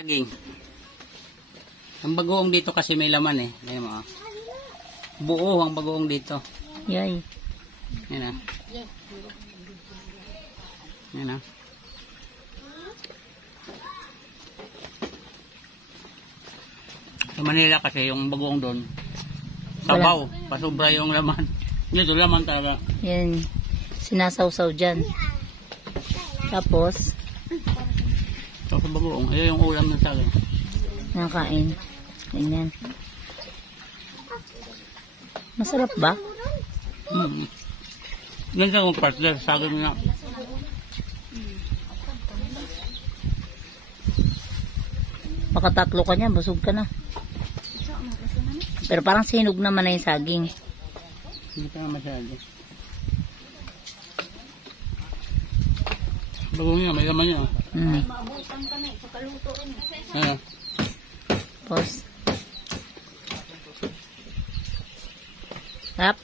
Saging. Ang bagoong dito kasi may laman eh. Ayan mo. Buo ang bagoong dito. Yay. Yan ah. Yan ah. Sa Manila kasi yung bagoong doon. Sabaw. Pasubra yung laman. Dito laman talaga. Yan. Sinasawsaw dyan. Tapos, Sa bagoong. Ayan yung ulam ng saging. nakain. Ganyan. Masarap ba? Ganda kong partner. Saging na. Baka tatlo ka niya, busog ka na. Pero parang sinog naman na yung saging. Hindi ka na masyado. Bagoong niya. May laman niya. Ayan. Tapos, sarap.